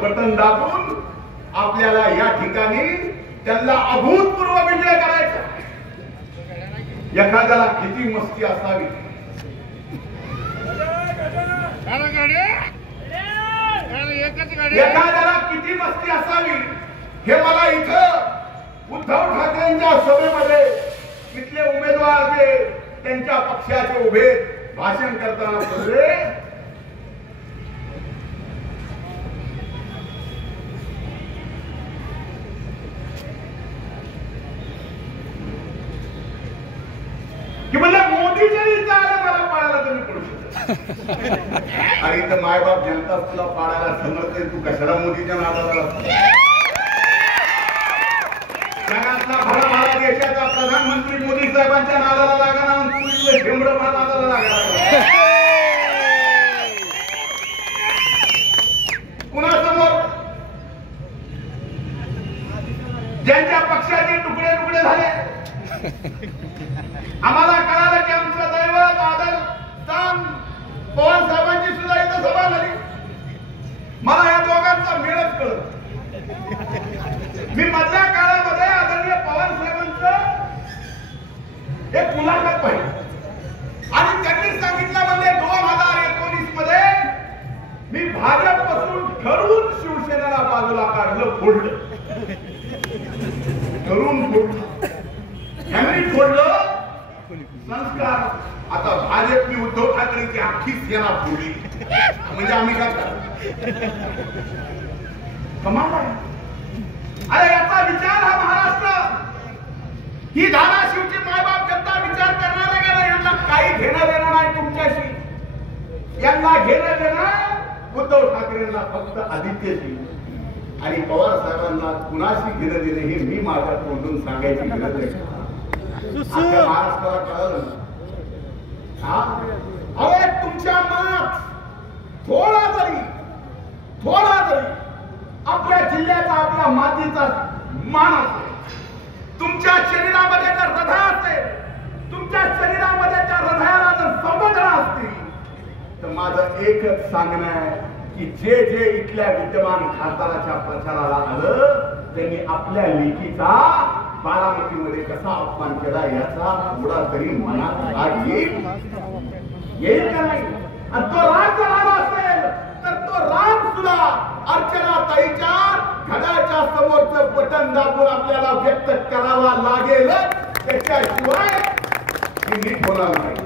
Button दाबून आपल्याला या ठिकाणी त्यांना अभूतपूर्व विजय करायचा. एखाद्याला किती मस्ती असावी, एखाद्याला किती मस्ती असावी हे मला इथं उद्धव ठाकरेंच्या सभेमध्ये इथले उमेदवार जे त्यांच्या पक्षाचे उभे भाषण करताना बोलले. की म्हणजे मोदी जरी मला पाळायला तुम्ही पडू शकता. आणि इथं मायबाप जनता तुला पाळायला समर्थ आहे, तू कशाला मोदीच्या नादाला जगातला भला देशाचा प्रधानमंत्री मोदी साहेबांच्या नादाला लागला आणि तू इथलं शेंबडं नादाला लागला. कुणासमोर ज्यांच्या पक्षाचे तुकडे तुकडे झाले. आम्हाला कळालं की आमचं दैवत आदर स्थान पवार साहेबांची सुद्धा इथं सभा झाली. मला या दोघांचा मेळच कळत. मी मधल्या काळामध्ये आदरणीय पवार साहेबांचं एक मुलाखत पाहिली आणि त्यांनी सांगितलं म्हणजे 2019 मध्ये मी भाजपपासून ठरवून शिवसेनेला बाजूला काढलं, फोडलं. ठरवून फोडलं, यांनी फोडलं संस्कार. आता भाजपने उद्धव ठाकरेंची अख्खी सेना फोडली म्हणजे आम्ही काय कमाल आहे. अरे याचा विचार हा महाराष्ट्र, ही धाराशिवची मायबाप जनता विचार करणार आहे का? यांना काही घेणं देणं नाही तुमच्याशी. यांना घेणं देणं उद्धव ठाकरेंना फक्त आदित्यशी आणि पवार साहेबांना कुणाशी घेणं देणं हे मी माझ्या तोंडून सांगायची गरज आहे. महाराष्ट्राला कळलं अरे तुमच्या मनात थोडा जरी आपल्या जिल्ह्याचा आपल्या मातीचा मान असेल, तुमच्या शरीरामध्ये जर हृदय असेल, तुमच्या शरीरामध्ये त्या हृदयाला जर संवेदना असतील, तर माझं एकच सांगणं आहे की जे जे इथल्या विद्यमान खासदाराच्या प्रचाराला आलं त्यांनी आपल्या लेकीचा बारामतीमध्ये कसा अपमान केला याचा थोडा तरी मनात राग येईल का नाही? आणि तो राग जर आला असेल तर तो राग सुद्धा अर्चना ताईच्या घड्याच्या समोरचं बटन दाबून आपल्याला व्यक्त करावा लागेल. त्याच्याशिवाय नीट होणार नाही.